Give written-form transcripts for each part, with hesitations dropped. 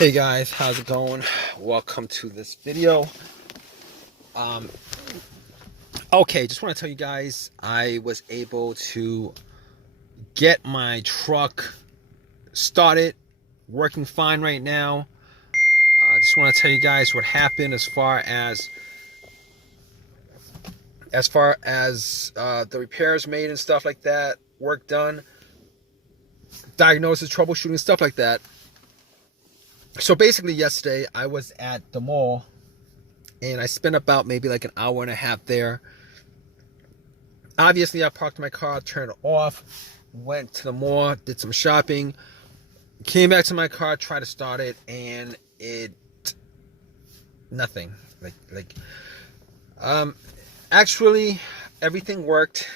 Hey guys, how's it going? Welcome to this video. Um, okay, just want to tell you guys I was able to get my truck started, working fine right now. I just want to tell you guys what happened as far as the repairs made and stuff like that, work done, diagnosis, troubleshooting, stuff like that. So basically, yesterday I was at the mall and I spent about maybe like an hour and a half there. Obviously, I parked my car, turned it off, went to the mall, did some shopping, came back to my car, tried to start it, and nothing. Actually, everything worked.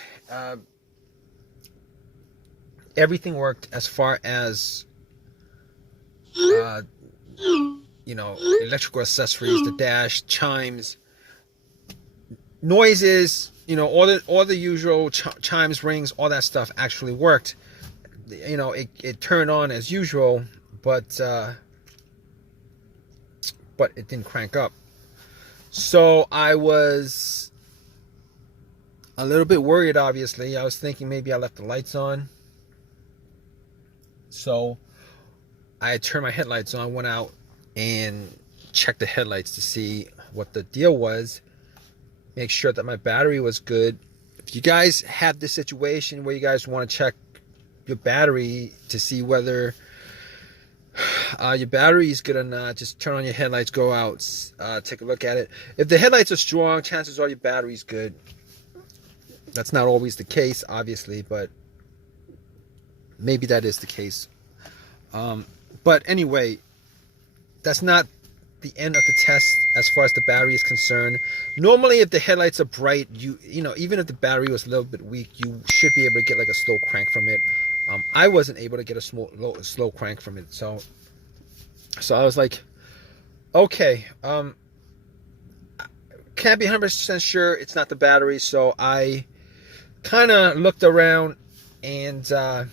Everything worked as far as electrical accessories, the dash, chimes, noises, all the usual chimes, rings, all that stuff actually worked. It turned on as usual, but it didn't crank up. So I was a little bit worried, obviously. I was thinking maybe I left the lights on. So I turned my headlights on, went out and checked the headlights to see what the deal was, make sure that my battery was good. If you guys have this situation where you guys want to check your battery to see whether your battery is good or not, just turn on your headlights, go out, take a look at it. If the headlights are strong, chances are your battery's good. That's not always the case, obviously, but maybe that is the case. But anyway, that's not the end of the test as far as the battery is concerned. Normally, if the headlights are bright, even if the battery was a little bit weak, you should be able to get like a slow crank from it. I wasn't able to get a slow crank from it, so I was like, okay, can't be 100% sure it's not the battery. So I kind of looked around, and the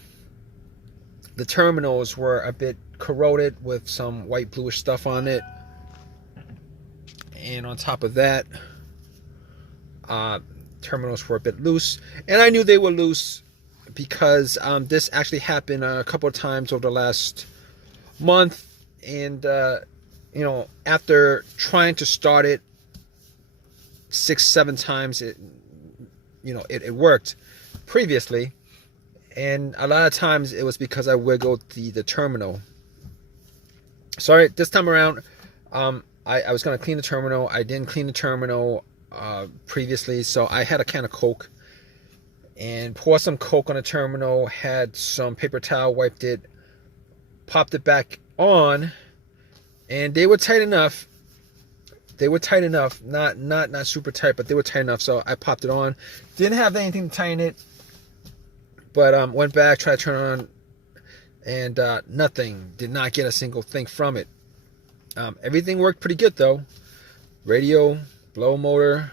terminals were a bit corroded with some white bluish stuff on it, and on top of that, terminals were a bit loose, and I knew they were loose because this actually happened a couple of times over the last month. And after trying to start it 6-7 times, it worked previously, and a lot of times it was because I wiggled the terminal. Sorry, this time around, I was going to clean the terminal. I didn't clean the terminal previously, so I had a can of Coke and poured some Coke on the terminal, had some paper towel, wiped it, popped it back on, and they were tight enough. Not super tight, but they were tight enough, so I popped it on. Didn't have anything to tighten it, but went back, tried to turn it on, and nothing. Did not get a single thing from it. Everything worked pretty good though. Radio, blow motor,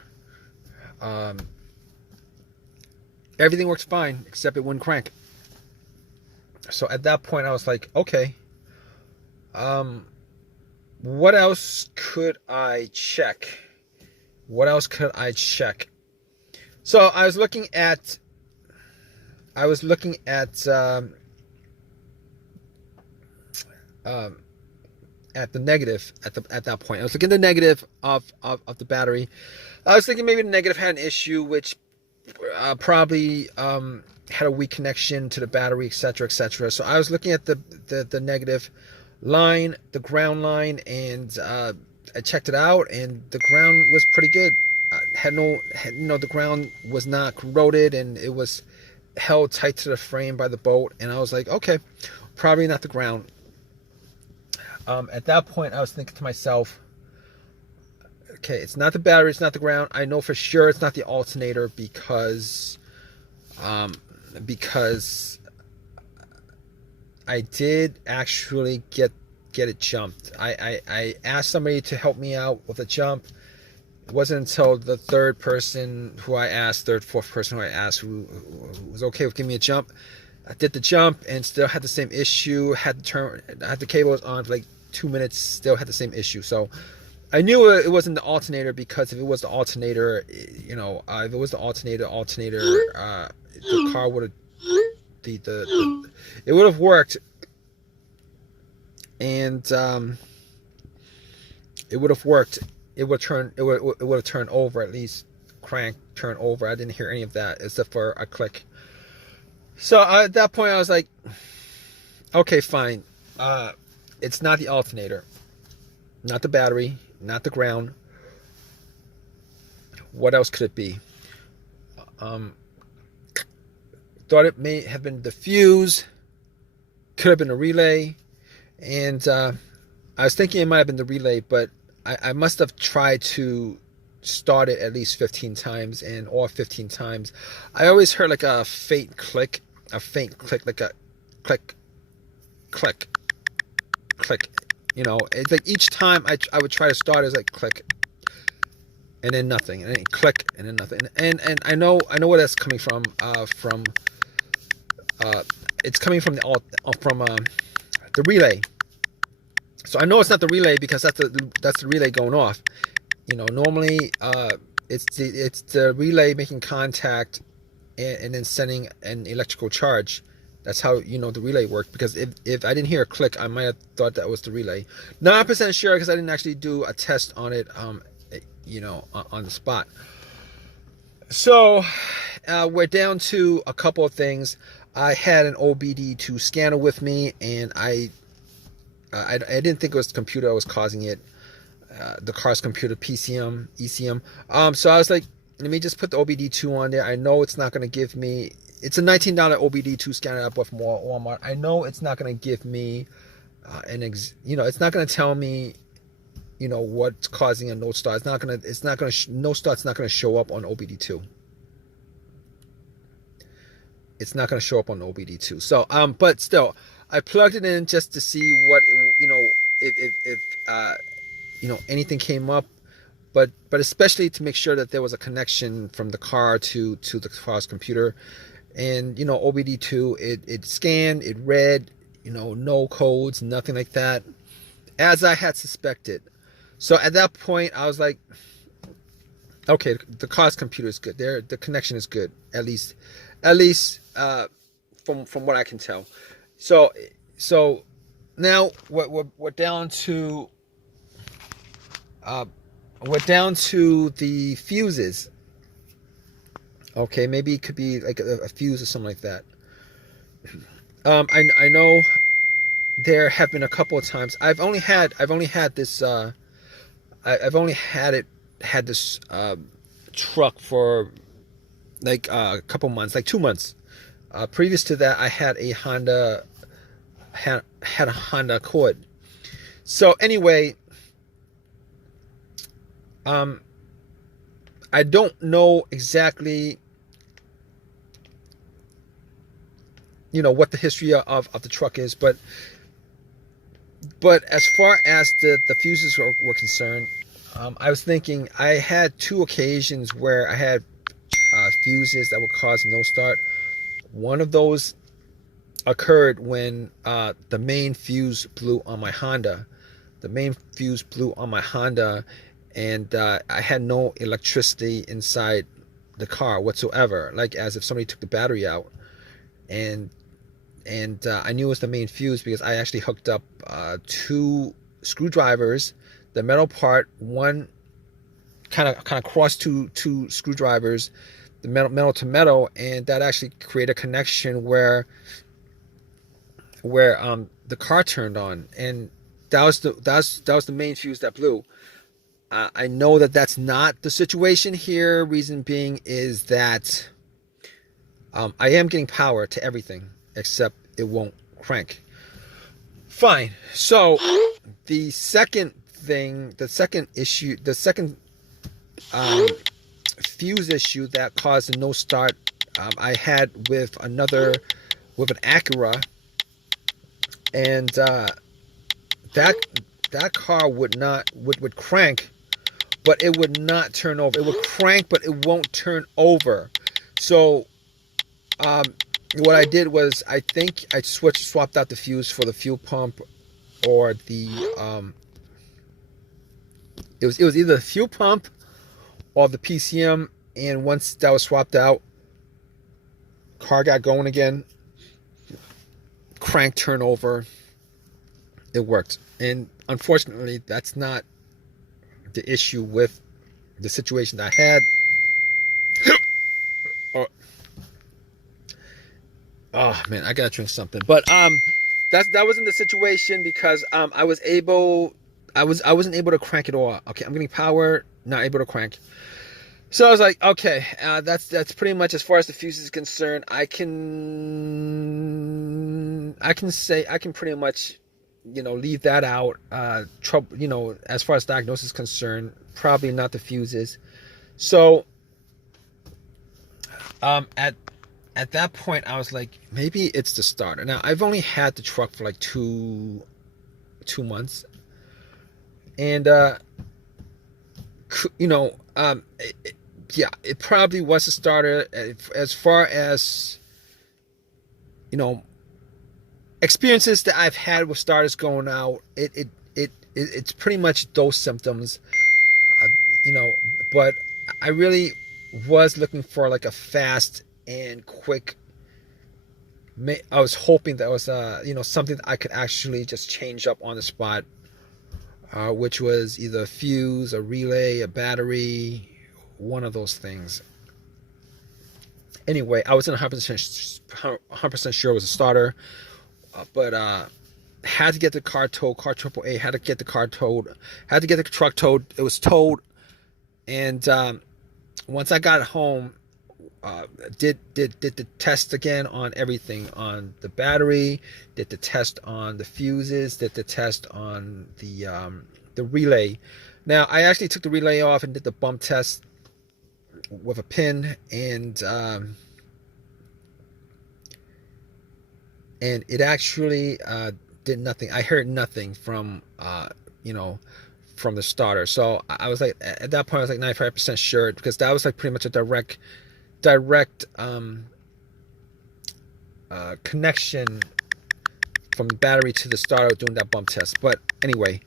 everything works fine except it wouldn't crank. So at that point I was like, okay, what else could I check? So I was looking at the negative at that point. I was looking at the negative of the battery. I was thinking maybe the negative had an issue, which probably had a weak connection to the battery, etc. So I was looking at the negative line, the ground line, and I checked it out, and the ground was pretty good. The ground was not corroded, and it was held tight to the frame by the bolt. And I was like, okay, probably not the ground. At that point, I was thinking to myself, okay, it's not the battery, it's not the ground. I know for sure it's not the alternator because I did actually get it jumped. I asked somebody to help me out with a jump. It wasn't until the third, fourth person who I asked who was okay with giving me a jump. I did the jump and still had the same issue. Had the cables on for like 2 minutes, still had the same issue. So I knew it wasn't the alternator, because if it was the alternator, if it was the alternator, the car would have it would have worked, and it would have worked. It would have turned over, at least crank, turn over. I didn't hear any of that except for a click. So at that point, I was like, okay, fine. It's not the alternator, not the battery, not the ground. What else could it be? Thought it may have been the fuse. Could have been a relay. And I was thinking it might have been the relay, but I must have tried to start it at least 15 times, and all 15 times I always heard like a faint click, like a click, click, click. It's like each time I would try to start, it's like click, and then nothing, and then click, and then nothing. And I know where that's coming from. It's coming from the relay. So I know it's not the relay, because that's the relay going off. Normally it's the relay making contact and then sending an electrical charge. That's how the relay worked, because if I didn't hear a click, I might have thought that was the relay. Not 100% sure, because I didn't actually do a test on it on the spot. So we're down to a couple of things. I had an OBD2 scanner with me, and I didn't think it was the computer that was causing it, the car's computer, PCM, ECM. So I was like, let me just put the OBD2 on there. I know it's not going to give me. It's a $19 OBD2 scanner I bought from Walmart. I know it's not going to give me it's not going to tell me, what's causing a no start. No start's not going to show up on OBD2. It's not going to show up on OBD2. So, but still, I plugged it in just to see what, if anything came up, but especially to make sure that there was a connection from the car to the car's computer. And OBD2, it scanned, it read, no codes, nothing like that, as I had suspected. So at that point, I was like, okay, the car's computer is good. The connection is good, at least from what I can tell. So now we're down to the fuses. Okay, maybe it could be like a fuse or something like that. I know there have been a couple of times. I've only had this truck for like a couple months, like 2 months. Previous to that, I had a Honda Accord. So anyway, I don't know exactly what the history of the truck is, but as far as the fuses were concerned, I was thinking I had 2 occasions where I had fuses that would cause no start. One of those occurred when the main fuse blew on my Honda. And I had no electricity inside the car whatsoever, like as if somebody took the battery out. And I knew it was the main fuse because I actually hooked up 2 screwdrivers, the metal part, one kind of crossed two screwdrivers, the metal to metal, and that actually created a connection where the car turned on, and that was the main fuse that blew. I know that that's not the situation here. Reason being is that I am getting power to everything except it won't crank. Fine. So the second fuse issue that caused a no start, I had with an Acura, and that car would crank, but it would not turn over. It would crank, but it won't turn over. So what I did was, I think I swapped out the fuse for the fuel pump or the it was either the fuel pump or the PCM. And once that was swapped out, car got going again. Crank turnover. It worked. And unfortunately, that's not the issue with the situation that I had. Oh, oh man, I gotta drink something. But that wasn't the situation because I wasn't able to crank it all. Okay, I'm getting power, not able to crank. So I was like, okay, that's pretty much as far as the fuse is concerned. I can pretty much, leave that out. Trouble, as far as diagnosis is concerned, probably not the fuses. So at that point, I was like, maybe it's the starter. Now I've only had the truck for like two months, and it probably was a starter. As far as experiences that I've had with starters going out, it's pretty much those symptoms. uh, you know but I really was looking for like a fast and quick. I was hoping that was something that I could actually just change up on the spot, which was either a fuse, a relay, a battery, one of those things. Anyway, I wasn't 100% sure it was a starter, but had to get the car towed. Car AAA had to get the car towed. Had to get the truck towed. It was towed, and once I got home, did the test again on everything, on the battery, did the test on the fuses, did the test on the relay. Now I actually took the relay off and did the bump test with a pin, and it actually did nothing. I heard nothing from from the starter. So I was like, at that point I was like 95% sure, because that was like pretty much a direct connection from the battery to the starter doing that bump test. But anyway,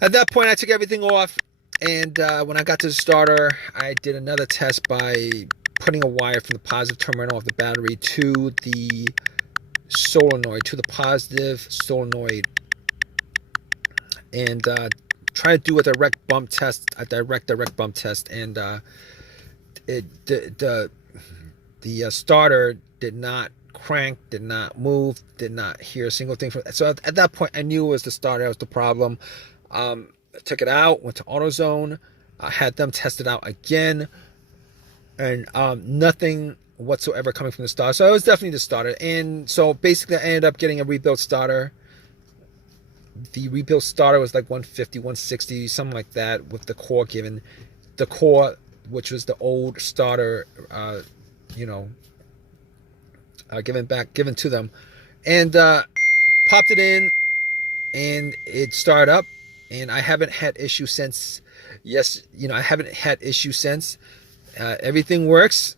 at that point I took everything off, and when I got to the starter, I did another test by putting a wire from the positive terminal of the battery to the solenoid, to the positive solenoid, and try to do a direct bump test, and the starter did not crank, did not move, did not hear a single thing from it. So at that point I knew it was the starter that was the problem. I took it out, went to AutoZone, had them test it out again, and nothing whatsoever coming from the starter. So it was definitely the starter. And so basically I ended up getting a rebuilt starter. The rebuilt starter was like 150, 160, something like that, with the core given. The core, which was the old starter, given to them. And popped it in, and it started up. And I haven't had issues since. I haven't had issues since. Everything works.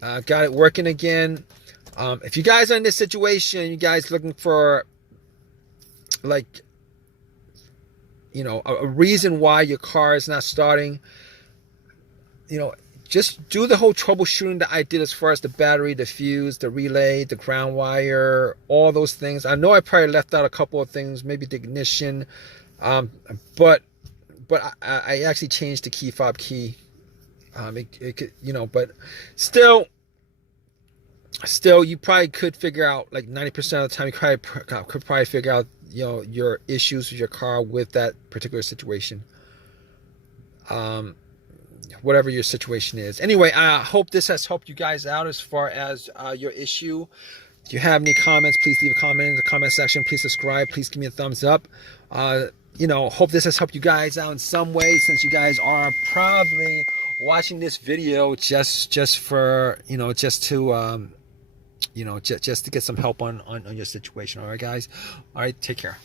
Got it working again. If you guys are in this situation, you guys looking for like a reason why your car is not starting, just do the whole troubleshooting that I did as far as the battery, the fuse, the relay, the ground wire, all those things. I know I probably left out a couple of things, maybe the ignition, but I actually changed the key fob key. It could, but still you probably could figure out, like 90% of the time, you could probably figure out your issues with your car with that particular situation, whatever your situation is. Anyway, I hope this has helped you guys out as far as your issue. If you have any comments, please leave a comment in the comment section. Please subscribe. Please give me a thumbs up. Hope this has helped you guys out in some way, since you guys are probably watching this video just for just to just to get some help on your situation. All right, guys. All right, take care.